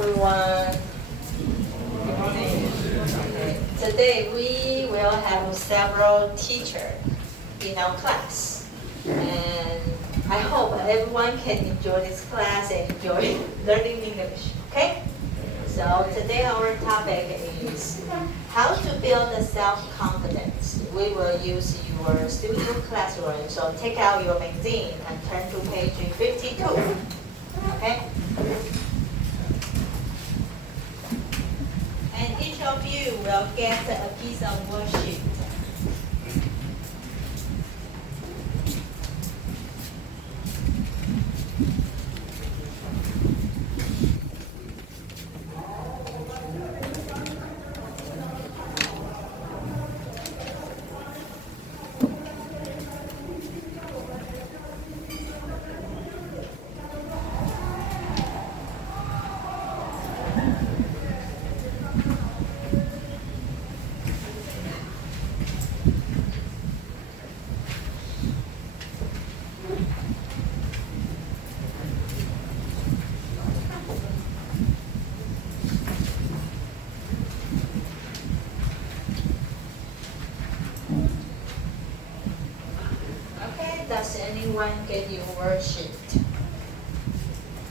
everyone. Good morning. Okay. Today we will have several teachers in our class. And I hope everyone can enjoy this class and enjoy learning English. Okay? So today our topic is how to build the self-confidence. We will use your studio classroom. So take out your magazine and turn to page 52. Okay? And each of you will get a piece of worksheet. Does anyone get your worksheet?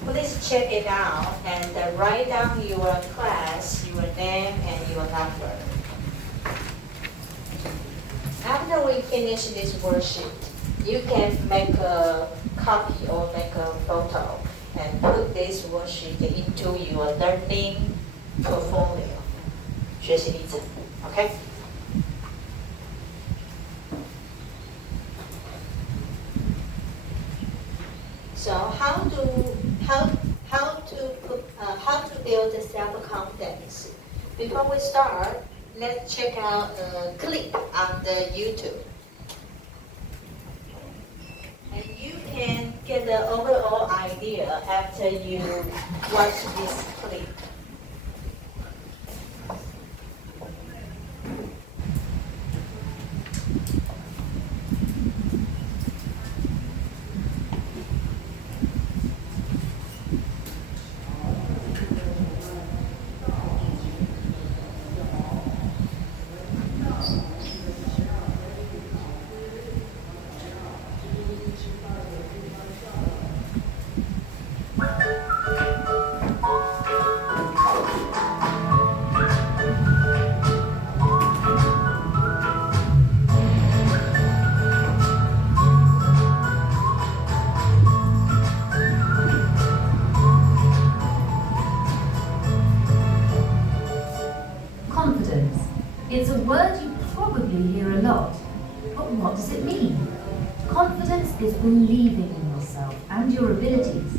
Please check it out and write down your class, your name, and your number. After we finish this worksheet, you can make a copy or make a photo and put this worksheet into your learning portfolio. 学习例子 okay? So how to build self-confidence? Before we start, let's check out a clip on the YouTube. And you can get the overall idea after you watch this clip. It's a word you probably hear a lot, but what does it mean? Confidence is believing in yourself and your abilities.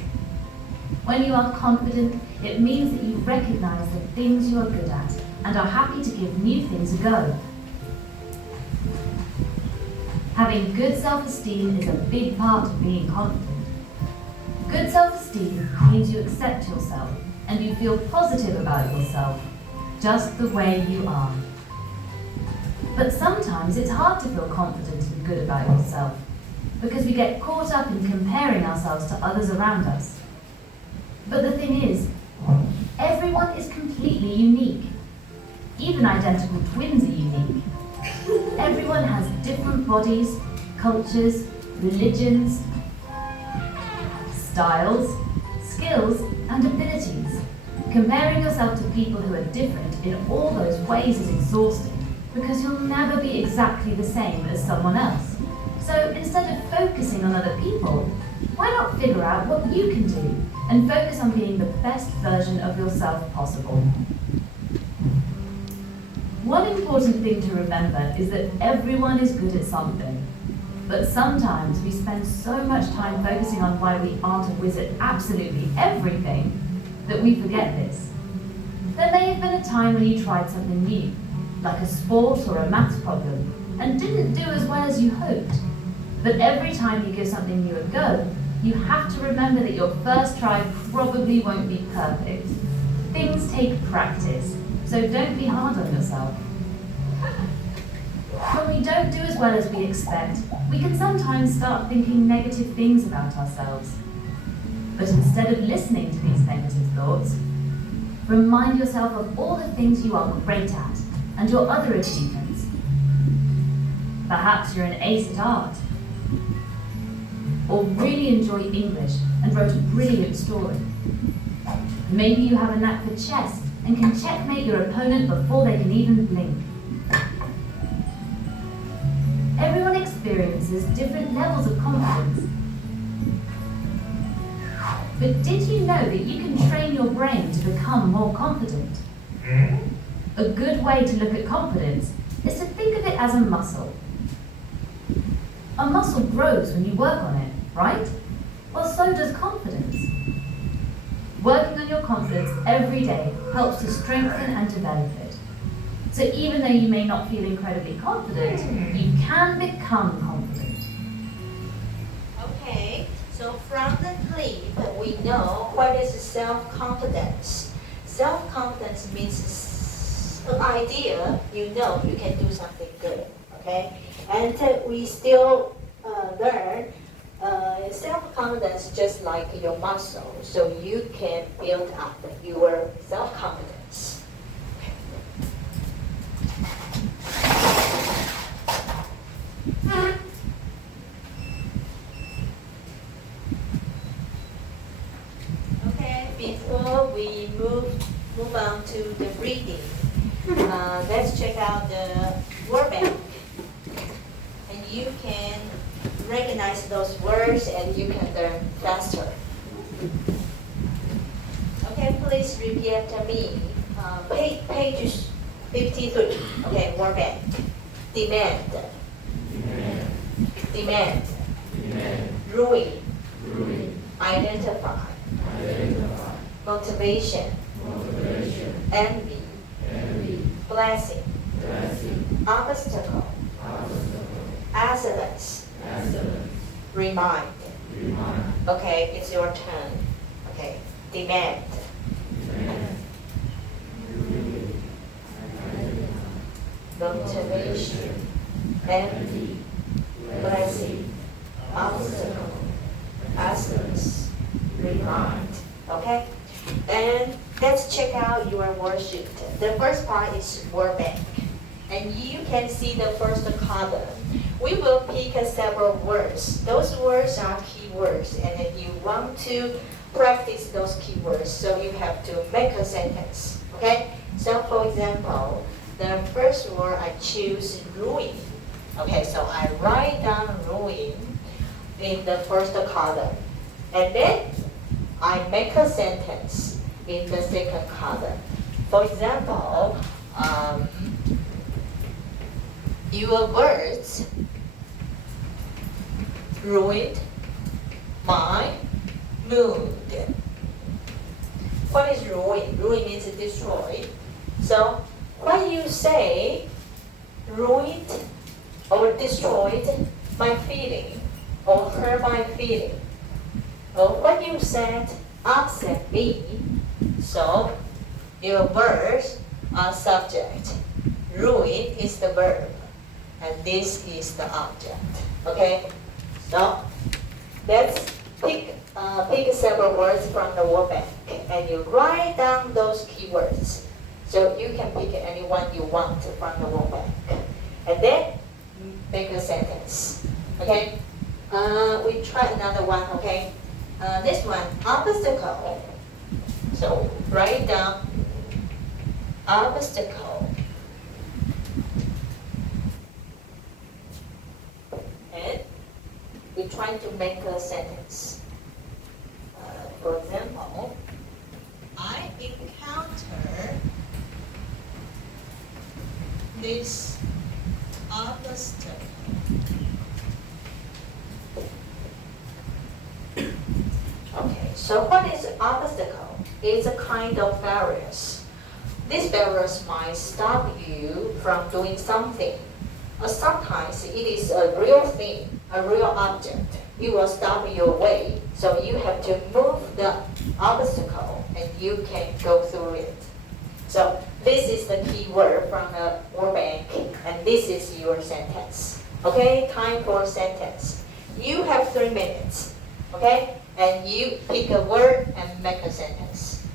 When you are confident, it means that you recognize the things you are good at and are happy to give new things a go. Having good self-esteem is a big part of being confident. Good self-esteem means you accept yourself and you feel positive about yourself, just the way you are. But sometimes it's hard to feel confident and good about yourself because we get caught up in comparing ourselves to others around us. But the thing is, everyone is completely unique. Even identical twins are unique. Everyone has different bodies, cultures, religions, styles, skills, and abilities. Comparing yourself to people who are different in all those ways is exhausting because you'll never be exactly the same as someone else. So instead of focusing on other people, why not figure out what you can do and focus on being the best version of yourself possible? One important thing to remember is that everyone is good at something. But sometimes we spend so much time focusing on why we aren't a whiz at absolutely everything that we forget this. There may have been a time when you tried something new, like a sport or a maths problem, and didn't do as well as you hoped. But every time you give something new a go, you have to remember that your first try probably won't be perfect. Things take practice, so don't be hard on yourself. When we don't do as well as we expect, we can sometimes start thinking negative things about ourselves. But instead of listening to these negative thoughts, Remind yourself of all the things you are great at and your other achievements. Perhaps you're an ace at art, or really enjoy English and wrote a brilliant story. Maybe you have a knack for chess and can checkmate your opponent before they can even blink. Everyone experiences different levels of confidence. But did you know that you can train your brain to become more confident? A good way to look at confidence is to think of it as a muscle. A muscle grows when you work on it, right? Well, so does confidence. Working on your confidence every day helps to strengthen and develop it. So even though you may not feel incredibly confident, you can become confident. Okay, so from the clip, we know what is self-confidence. Self-confidence means an idea you know you can do something good, okay? And we still learn self-confidence just like your muscle, so you can build up your self-confidence. Okay, before we move on to the reading, let's check out the word bank. And you can recognize those words and you can learn faster. Okay, please repeat after me. Page 53. Okay, word bank. Demand. Demand. Ruin. Identify. Motivation. Envy. Blessing. Obstacle. Excellence. Remind. Okay, it's your turn. Okay, demand. Motivation. Envy. Blessing. Obstacle. Excellence. Remind. Okay, and let's check out your worksheet. The first part is word bank. And you can see the first column. We will pick several words. Those words are keywords, and if you want to practice those keywords, so you have to make a sentence. Okay? So for example, the first word I choose ruin. Okay, so I write down ruin in the first column. And then I make a sentence in the second column. For example, your words ruined my mood. What is ruin? Ruin means destroy. So when you say ruined or destroyed my feeling or hurt my feeling, or when you said upset me, so your words are subject. Ruin is the verb, and this is the object. Okay, so let's pick several words from the word bank, and you write down those keywords. So you can pick any one you want from the word bank, and then make a sentence. Okay, we try another one. Okay, this one, obstacle. So write down obstacle. And we try to make a sentence. For example, I encounter this obstacle. Okay, so what is obstacle? It's a kind of barriers. These barriers might stop you from doing something. Or sometimes it is a real thing, a real object. It will stop your way, so you have to move the obstacle and you can go through it. So this is the key word from the word bank, and this is your sentence. Okay, time for sentence. You have 3 minutes, okay? And you pick a word and make a sentence.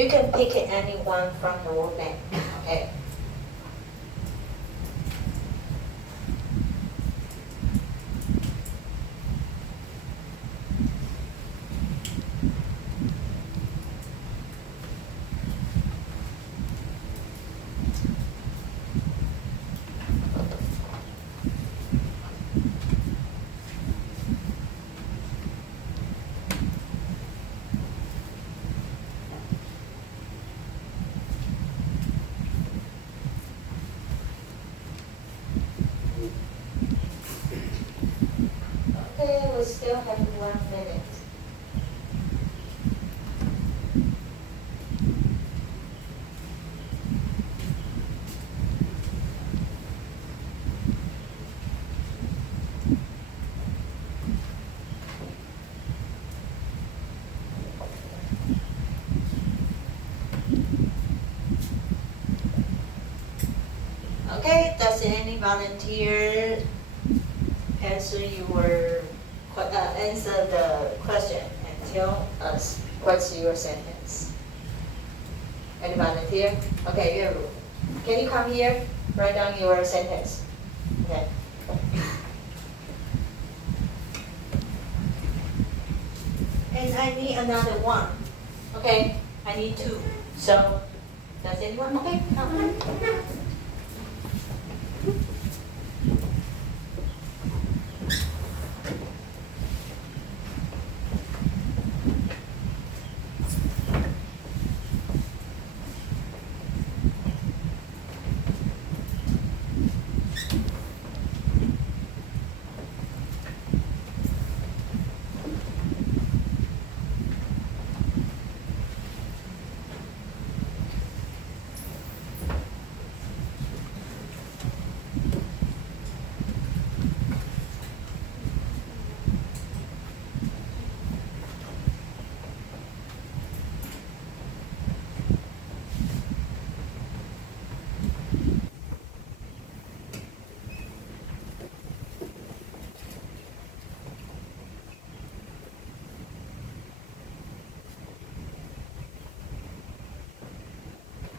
You can pick any one from the word bank. Okay. Okay, we still have 1 minute. Okay, does any volunteer answer the question and tell us what's your sentence? Any volunteer? Okay, can you come here? Write down your sentence. Okay. And I need another one. Okay, I need 2. So, does anyone? Okay, come.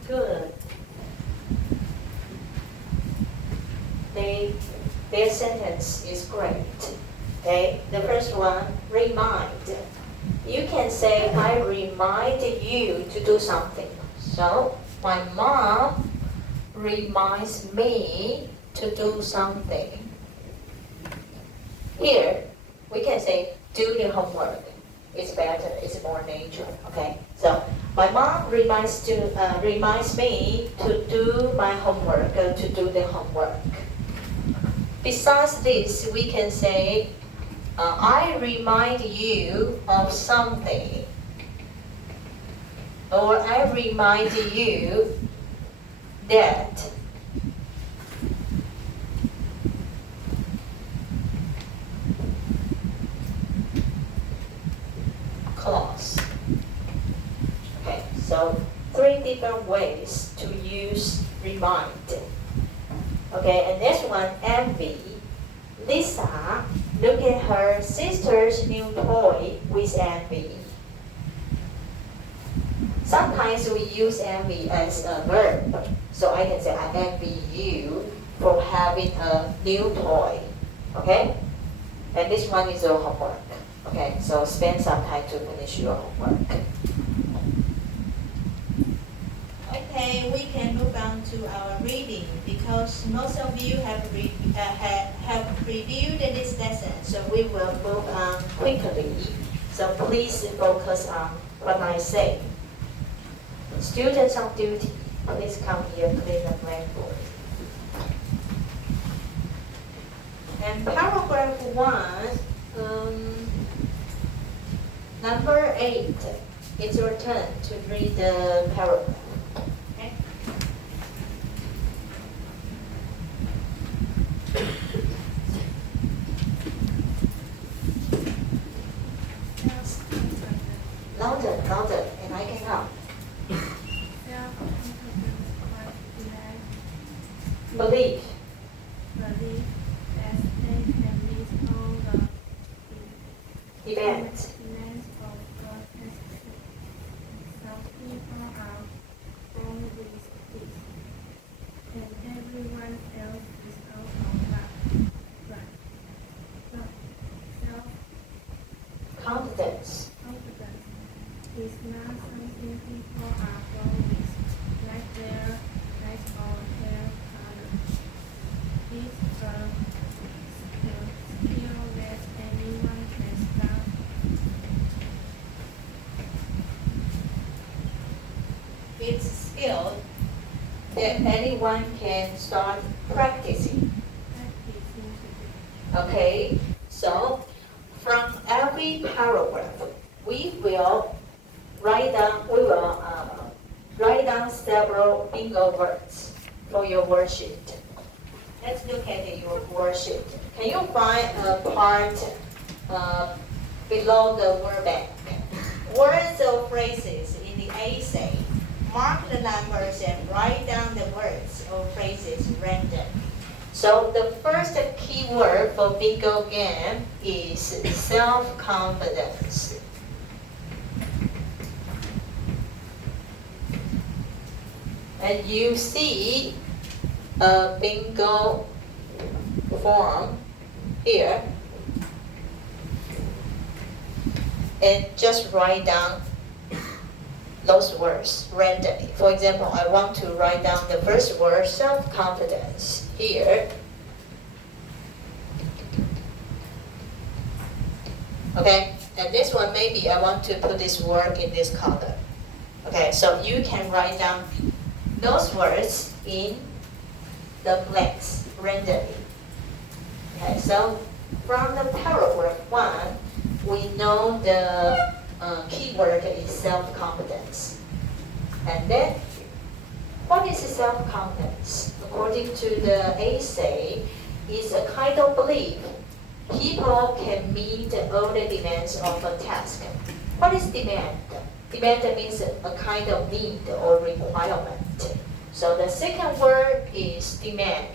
Good. Their sentence is great. Okay, the first one, remind. You can say, I remind you to do something. So, my mom reminds me to do something. Here, we can say, do the homework. It's better, it's more natural, okay? So, my mom reminds me to do my homework, to do the homework. Besides this, we can say, I remind you of something. Or I remind you that. Clause. Okay, so 3 different ways to use remind. Okay, and next one, envy. Lisa looked at her sister's new toy with envy. Sometimes we use envy as a verb. So I can say, I envy you for having a new toy. Okay? And this one is your homework. Okay, so spend some time to finish your homework. Okay, we can move on to our reading because most of you have reviewed this lesson, so we will move on quickly. So please focus on what I say. Students on duty, please come here, clean the blackboard. And paragraph 1, number 8, it's your turn to read the paragraph. Okay? Louder, and I can help. Believe that they can meet all the event. events of God as people Self-confidence. Confidence is not something people are born with, like their eyes or hair color. It's a skill that anyone can start. It's a skill that anyone can start practicing. Okay, so from every paragraph, we will write down several bingo words for your worksheet. Let's look at your worksheet. Can you find a part below the word bank? Words or phrases in the essay. Mark the numbers and write down the words or phrases randomly. So the first keyword for bingo game is self-confidence. And you see a bingo form here. And just write down those words randomly. For example, I want to write down the first word, self-confidence, here. Okay, and this one maybe I want to put this word in this color. Okay, so you can write down those words in the blanks randomly. Okay, so from the paragraph 1, we know the keyword is self-confidence. And then, what is self-confidence? According to the essay, is a kind of belief people can meet all the demands of a task. What is demand? Demand means a kind of need or requirement. So the second word is demand.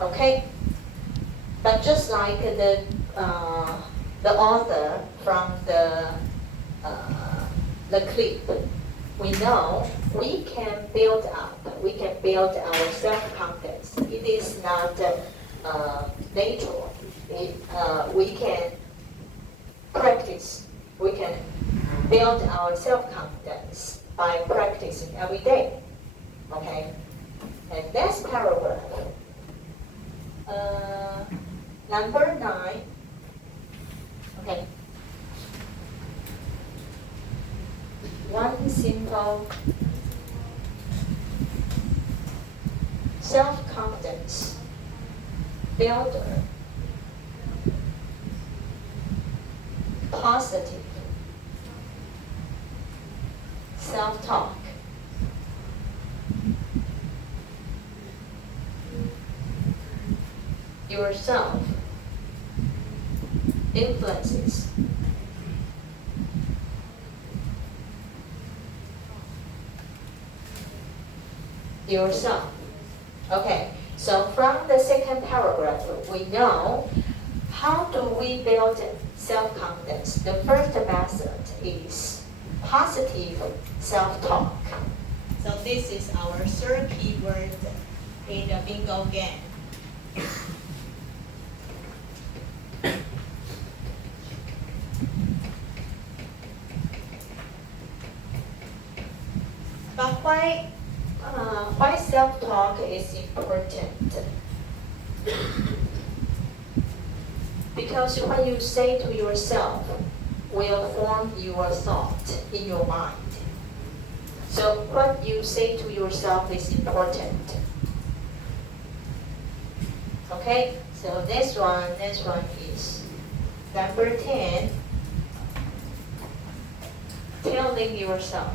Okay, but just like the author from the clip, we know we can build our self-confidence. It is not natural. We can practice. We can build our self-confidence by practicing every day. Okay, and next paragraph. Number 9. Okay. One simple self-confidence builder, positive self-talk. Yourself influences yourself. Okay, so from the second paragraph, we know how do we build self-confidence. The first method is positive self-talk. So this is our third keyword in the bingo game. But why self-talk is important? Because what you say to yourself will form your thought in your mind. So what you say to yourself is important. Okay, so next one is number 10. Telling yourself.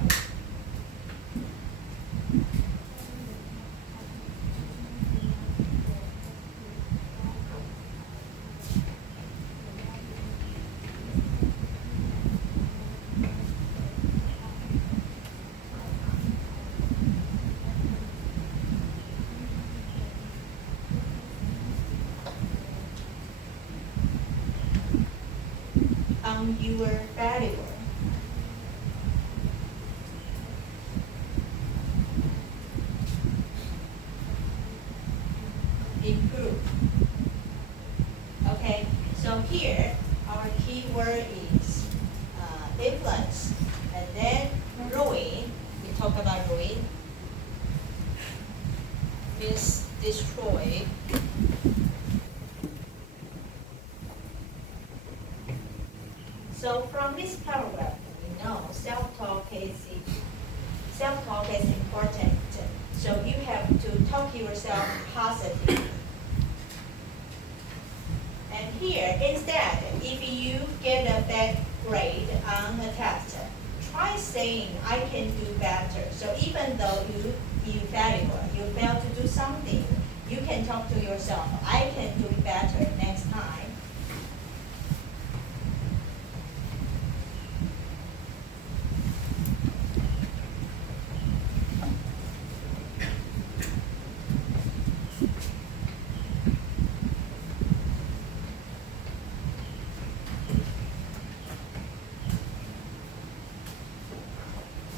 You are valuable. here, our key word is influence. And then ruin, we talk about ruin, means destroy. So from this paragraph, we know self-talk is important. So you have to talk to yourself positively. And here, instead, if you get a bad grade on a test, try saying, I can do better. So even though you fail to do something, you can talk to yourself, I can do better next time.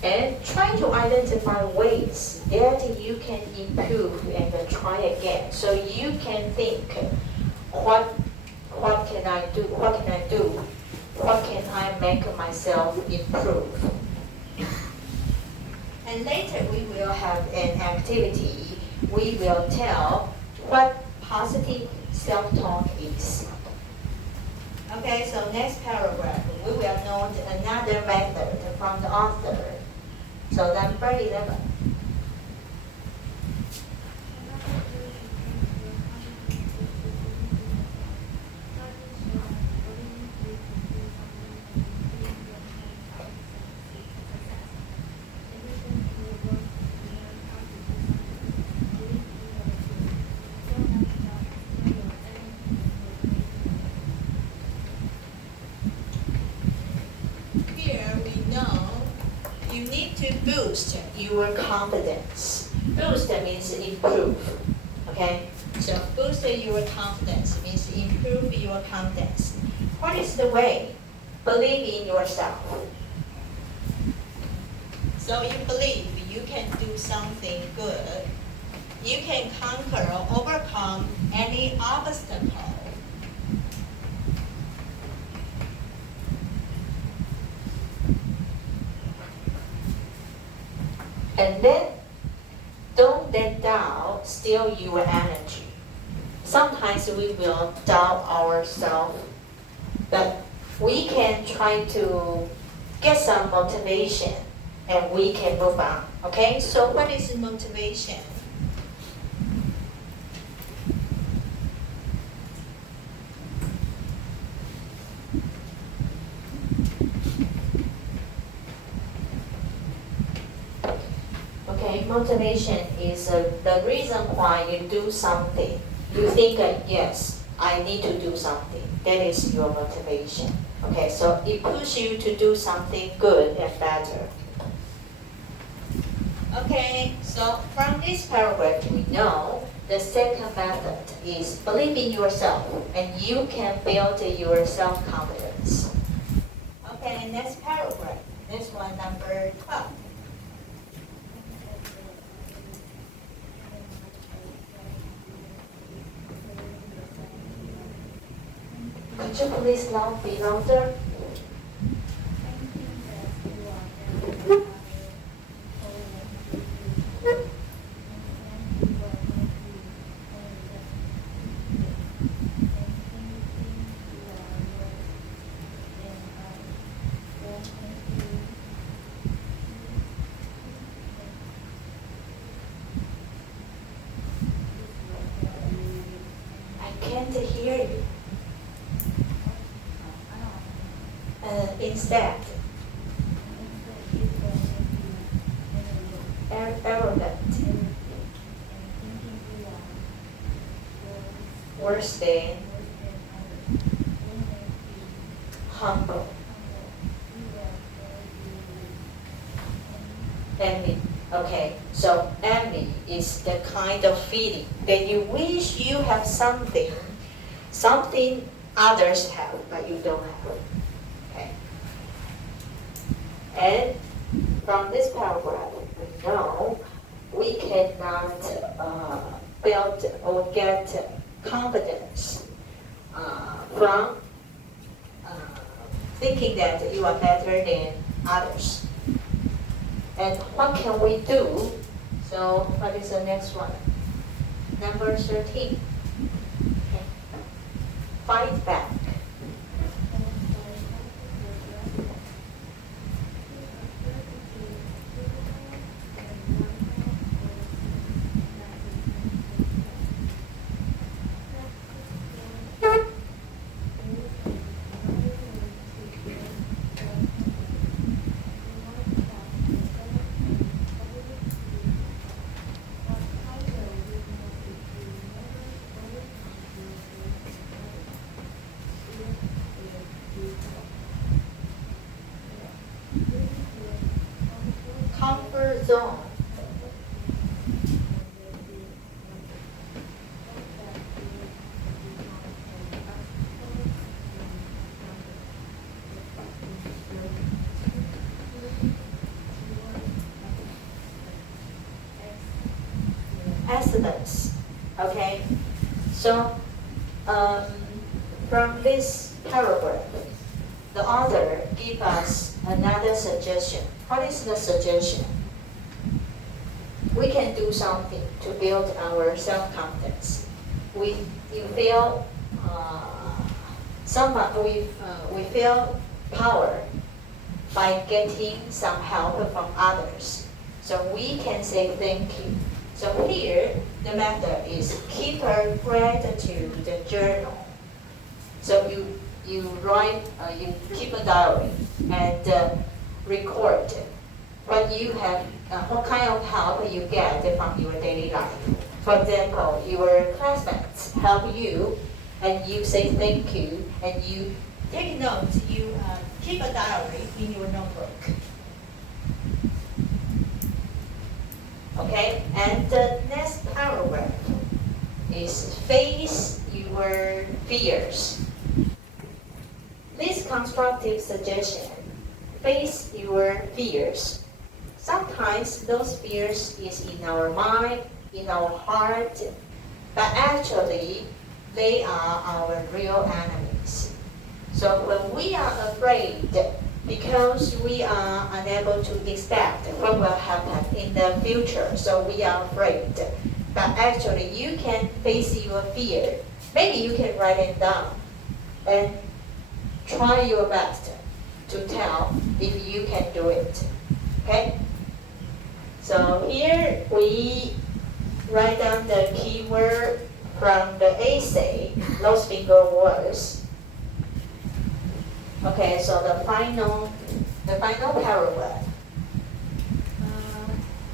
And try to identify ways that you can improve and try again. So you can think, what can I do? What can I do? What can I make myself improve? And later we will have an activity. We will tell what positive self-talk is. Okay, so next paragraph, we will note another method from the author. So number 11. Here we know you need to boost your confidence. Boost means improve. Okay? So boost your confidence means improve your confidence. What is the way? Believe in yourself. So you believe you can do something good. You can conquer or overcome any obstacle. And then, don't let doubt steal your energy. Sometimes we will doubt ourselves, but we can try to get some motivation and we can move on. Okay, so what is motivation? Okay, motivation is the reason why you do something. You think, yes, I need to do something. That is your motivation. Okay, so it pushes you to do something good and better. Okay, so from this paragraph, we know the second method is believe in yourself and you can build your self-confidence. Okay, next paragraph. This one, number 12. Could you please be louder? I can't hear you. Instead, arrogant, worse than, humble, envy. Okay, so envy is the kind of feeling that you wish you have something others have, but you don't have. Okay. And from this paragraph, we know we cannot build or get confidence from thinking that you are better than others. And what can we do? So what is the next one? Number 13. Okay. Fight back. Comfort zone. Accidents. Okay, so from this paragraph, the author gives us another suggestion. What is the suggestion? We can do something to build our self-confidence. You feel we feel power by getting some help from others. So we can say thank you. So here, the method is keep a gratitude journal. So you write, you keep a diary and record what you have, what kind of help you get from your daily life. For example, your classmates help you, and you say thank you, and you take notes. You keep a diary in your notebook. Okay, and the next paragraph is face your fears. This constructive suggestion, face your fears. Sometimes those fears is in our mind, in our heart, but actually they are our real enemies. So when we are afraid, because we are unable to expect what will happen in the future, so we are afraid. But actually you can face your fear. Maybe you can write it down and try your best to tell if you can do it. Okay? So here we write down the keyword from the essay, those finger words. Okay, so the final paragraph.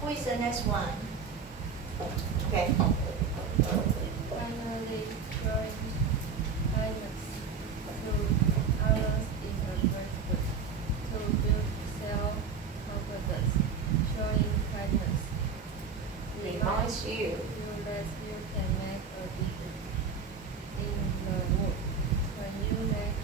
Who is the next one? Okay. Finally, showing kindness to others is a great way to build self-confidence. Showing kindness Reminds you. that you can make a difference in the world. When you make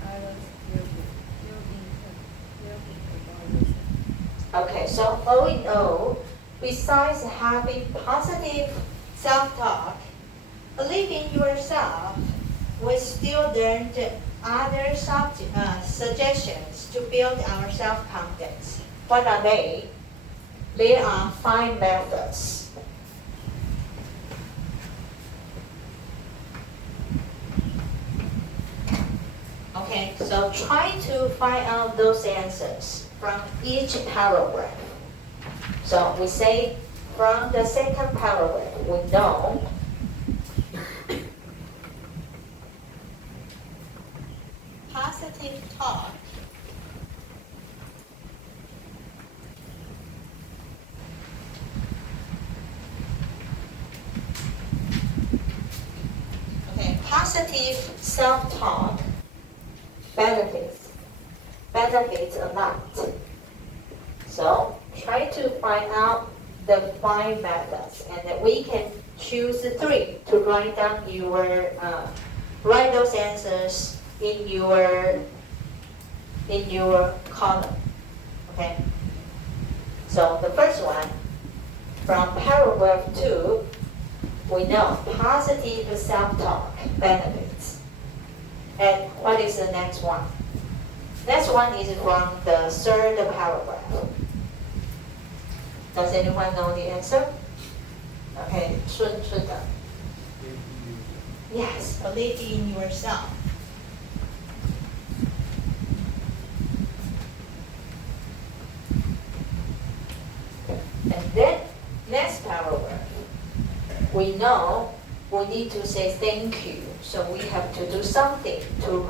others feel good, you in turn feel good about yourself. Okay, so all in all, besides having positive self-talk, believe in yourself, we still learned other suggestions to build our self-confidence. What are they? There are 5 methods. Okay, so try to find out those answers from each paragraph. So we say from the second paragraph, we know positive talk positive self-talk benefits a lot. So try to find out the 5 methods, and then we can choose 3 to write down write those answers in your column. Okay. So the first one, from paragraph 2, we know positive self-talk benefits. And what is the next one? Next one is from the third paragraph. Does anyone know the answer? Okay, 顺的. Yes, believe in yourself. And then, next paragraph, we know we need to say thank you, so we have to do something to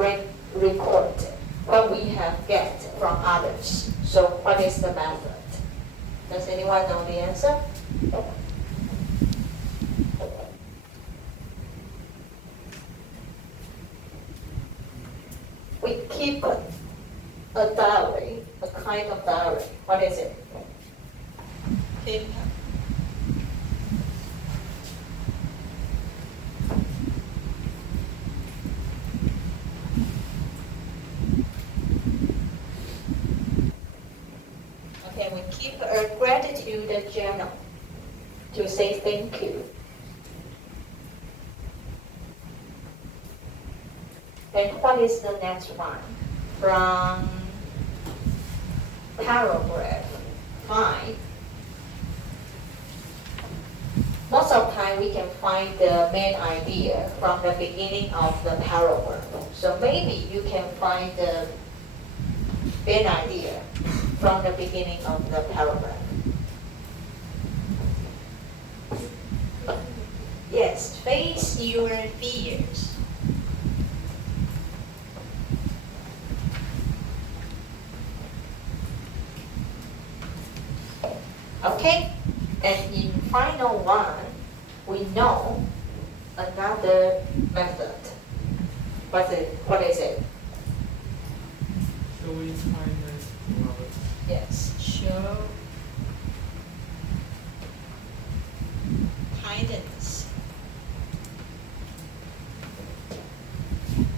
report what we have get from others. So what is the method? Does anyone know the answer? We keep a diary, a kind of diary. What is it? Keep. Okay, we keep a gratitude journal to say thank you. And what is the next one? From paragraph 5. Most of the time we can find the main idea from the beginning of the paragraph. So maybe you can find the main idea from the beginning of the paragraph. Yes, face your fears. Okay, and in final one, we know another method. What is it? Showing kindness to others. Yes, show kindness.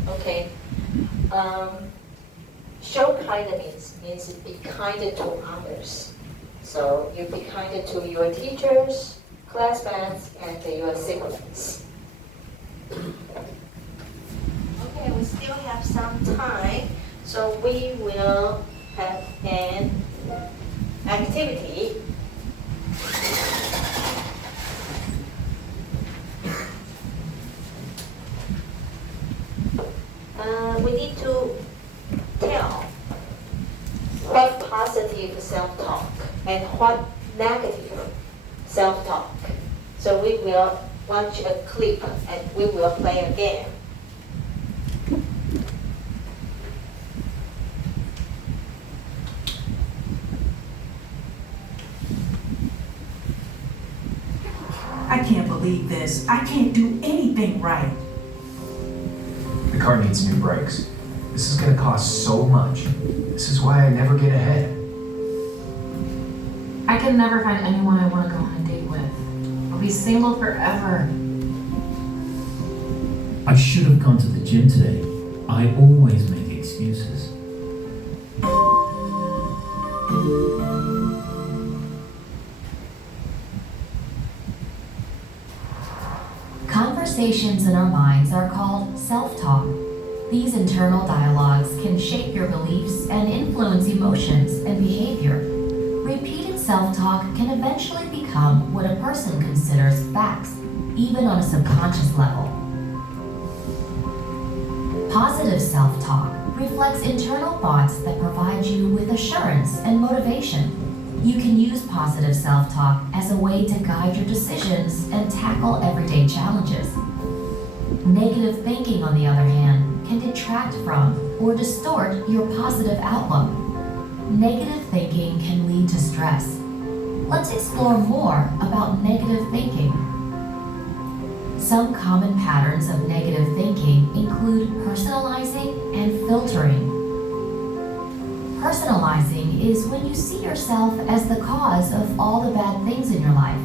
Okay. Show kindness means be kind to others. So you be kind to your teachers, classmates, and your siblings. Okay, we still have some time, so we will have an activity. We need to tell what positive self-talk and what negative self-talk. So we will watch a clip and we will play a game. I can't believe this. I can't do anything right. The car needs new brakes. This is going to cost so much. This is why I never get ahead. I can never find anyone I want to go on a date with. I'll be single forever. I should have gone to the gym today. I always make excuses. Conversations in our minds are called self-talk. These internal dialogues can shape your beliefs and influence emotions and behavior. Repeated self-talk can eventually become what a person considers facts, even on a subconscious level. Positive self-talk reflects internal thoughts that provide you with assurance and motivation. You can use positive self-talk as a way to guide your decisions and tackle everyday challenges. Negative thinking, on the other hand, can detract from or distort your positive outlook. Negative thinking can lead to stress. Let's explore more about negative thinking. Some common patterns of negative thinking include personalizing and filtering. Personalizing is when you see yourself as the cause of all the bad things in your life.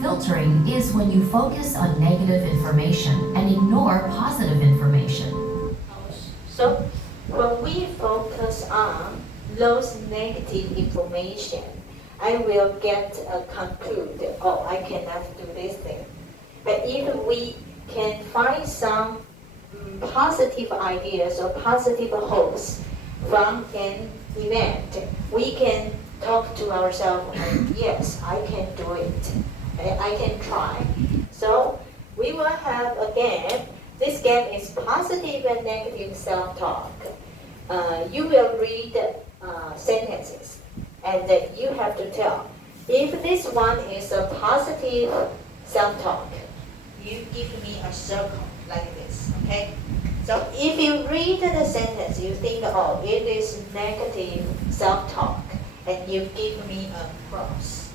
Filtering is when you focus on negative information and ignore positive information. So when we focus on those negative information, I will get a conclude, oh, I cannot do this thing. But if we can find some positive ideas or positive hopes, from an event, we can talk to ourselves, yes, I can do it. I can try. So we will have a game. This game is positive and negative self-talk. You will read sentences, and you have to tell. If this one is a positive self-talk, you give me a circle like this, okay? So if you read the sentence, you think, oh, it is negative self-talk, and you give me a cross,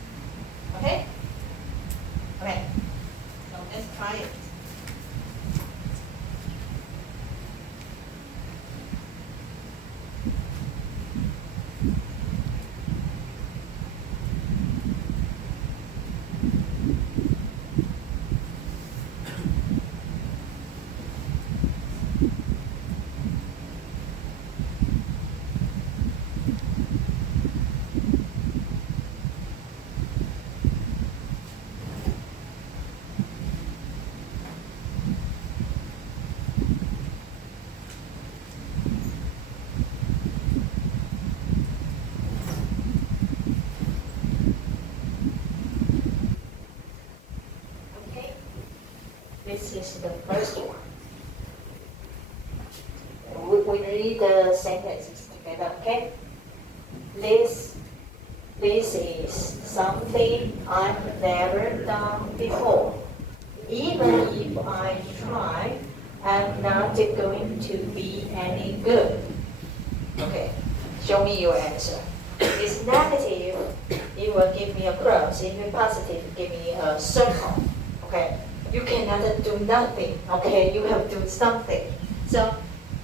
okay? Okay, so let's try it. This is the first one. We read the sentences together, okay? This is something I've never done before. Even if I try, I'm not going to be any good. Okay, show me your answer. If it's negative, you will give me a cross. If it's positive, give me a circle. Okay. You cannot do nothing, okay? You have to do something. So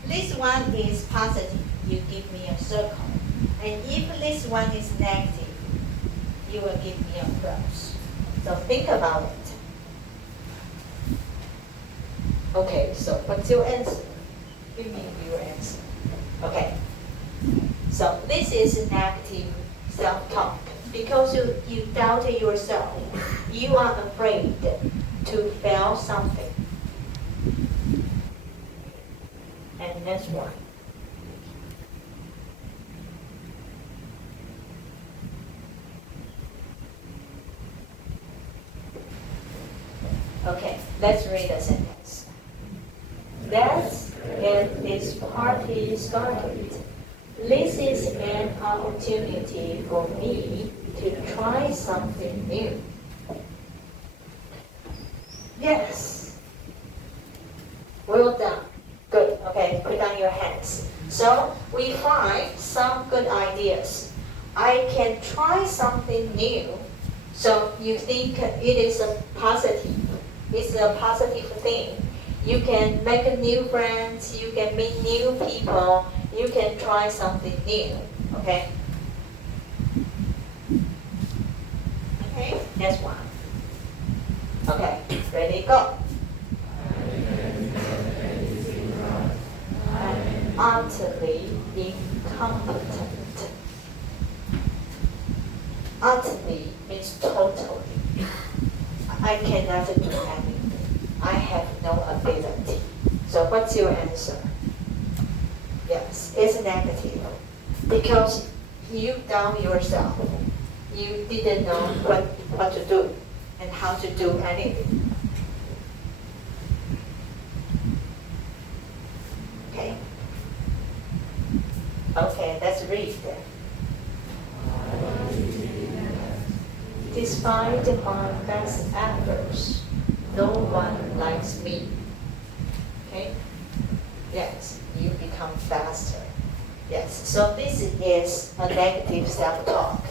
this one is positive, you give me a circle. And if this one is negative, you will give me a cross. So think about it. Okay, so what's your answer? Give me your answer. Okay. So this is negative self-talk. Because you doubt yourself. You are afraid to fail something. And next one. Okay, let's read the sentence. Let's get this party started. This is an opportunity for me to try something new. Yes. Well done. Good. Okay, put down your hands. So we find some good ideas. I can try something new. So you think it is a positive. It's a positive thing. You can make new friends. You can meet new people. You can try something new. Okay? Okay, next one. Okay, ready, go. I'm utterly incompetent. Utterly means totally. I cannot do anything. I have no ability. So what's your answer? Yes, it's negative. Because you doubt yourself. You didn't know what to do and how to do anything. Okay. Okay, let's read. Despite my best efforts, no one likes me. Okay? Yes, you become faster. Yes, so this is a negative self-talk.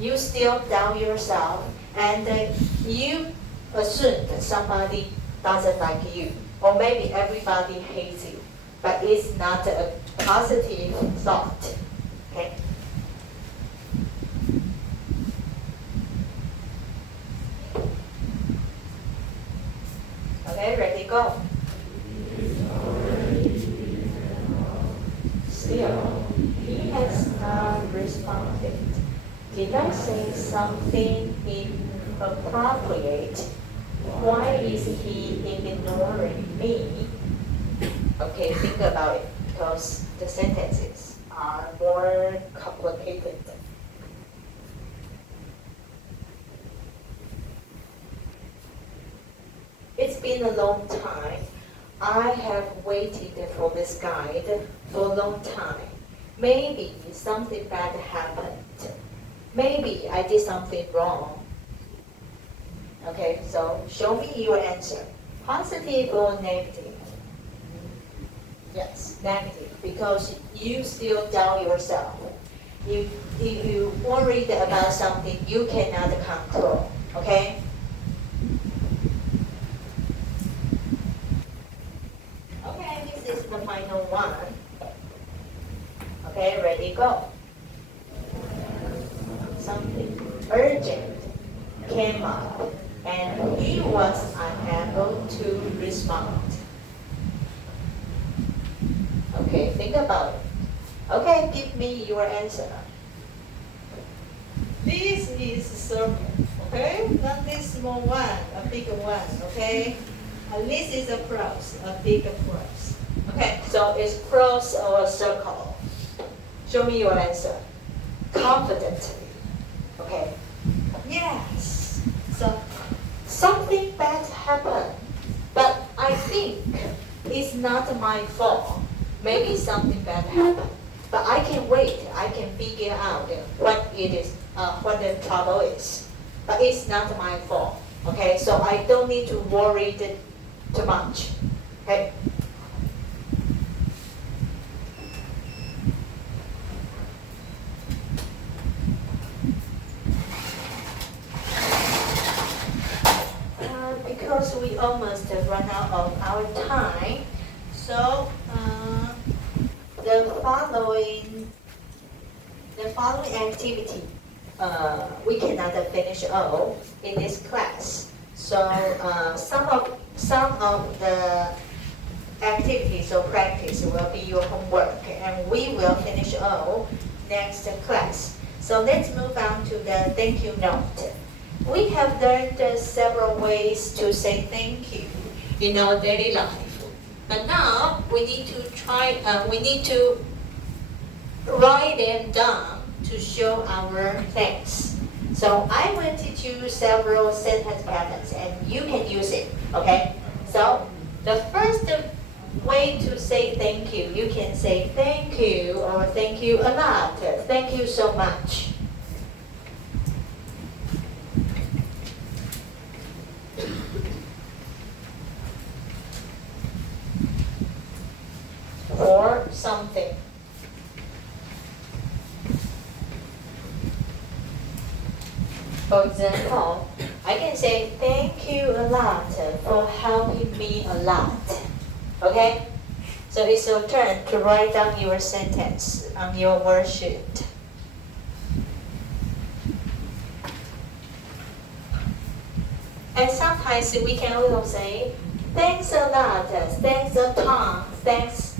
You still doubt yourself and you assume that somebody doesn't like you, or maybe everybody hates you, but it's not a positive thought. Okay? Okay, ready, go. Still, he has not responded. Did I say something inappropriate? Why is he ignoring me? Okay, think about it, because the sentences are more complicated. It's been a long time. I have waited for this guide for a long time. Maybe something bad happened. Maybe I did something wrong. Okay, so show me your answer. Positive or negative? Yes, negative, because you still doubt yourself. You worried about something you cannot control. Okay? Okay, this is the final one. Okay, ready, go. Something urgent came up and he was unable to respond. Okay, think about it. Okay, give me your answer. This is a circle, okay? Not this small one, a bigger one, okay? And this is a cross, a bigger cross. Okay, so it's cross or a circle. Show me your answer. Confidently. Okay. Yes. So something bad happened, but I think it's not my fault. Maybe something bad happened, but I can wait. I can figure out what it is, what the trouble is. But it's not my fault. Okay, so I don't need to worry too much. Okay. Because we almost have run out of our time, so the following activity we cannot finish all in this class. So some of the activities or practice will be your homework, and we will finish all next class. So let's move on to the thank you note. We have learned several ways to say thank you in our daily life. But now we need to write them down to show our thanks. So I will teach you several sentence patterns and you can use it, okay? So the first way to say thank you can say thank you or thank you a lot, thank you so much. For something. For example, I can say thank you a lot for helping me a lot. Okay? So it's your turn to write down your sentence on your worksheet. And sometimes we can also say thanks a lot, thanks a ton, thanks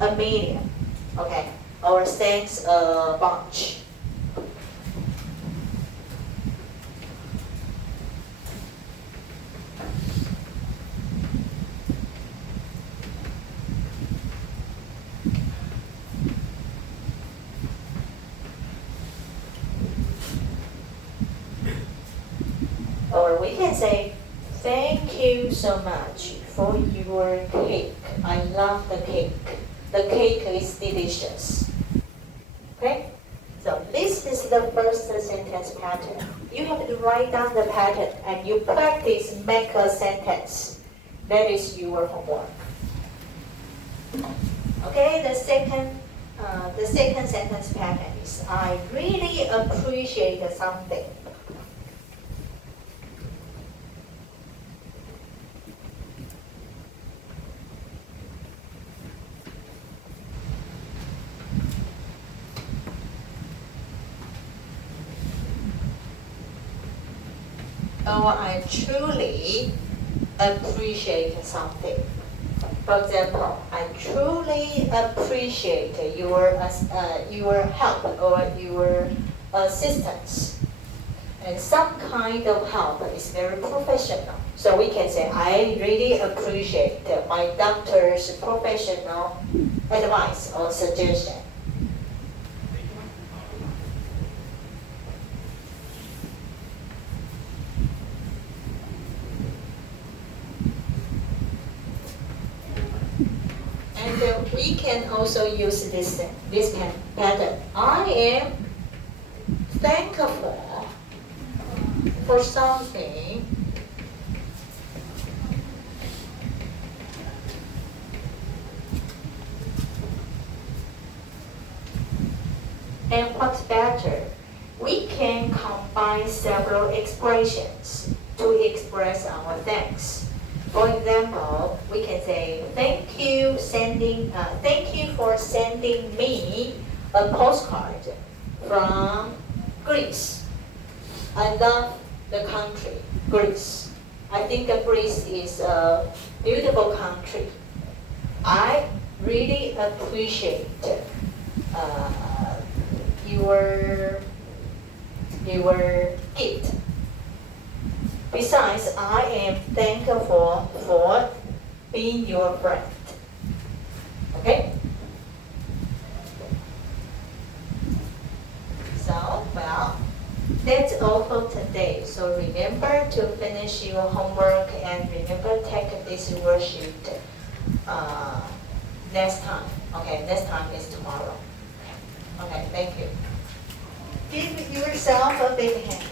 a million, okay, or thanks a bunch. Or we can say, thank you so much for your cake. I love the cake. The cake is delicious. Okay? So this is the first sentence pattern. You have to write down the pattern and you practice make a sentence. That is your homework. Okay, the second sentence pattern is I really appreciate something. Or I truly appreciate something. For example, I truly appreciate your help or your assistance. And some kind of help is very professional. So we can say, I really appreciate my doctor's professional advice or suggestion. And we can also use this pattern. I am thankful for something. And what's better, we can combine several expressions to express our thanks. For example, we can say, thank you for sending me a postcard from Greece. I love the country, Greece. I think that Greece is a beautiful country. I really appreciate your gift. Besides, I am thankful for being your friend. Okay? So, well, that's all for today. So remember to finish your homework and remember take this worksheet next time. Okay, next time is tomorrow. Okay, thank you. Give yourself a big hand.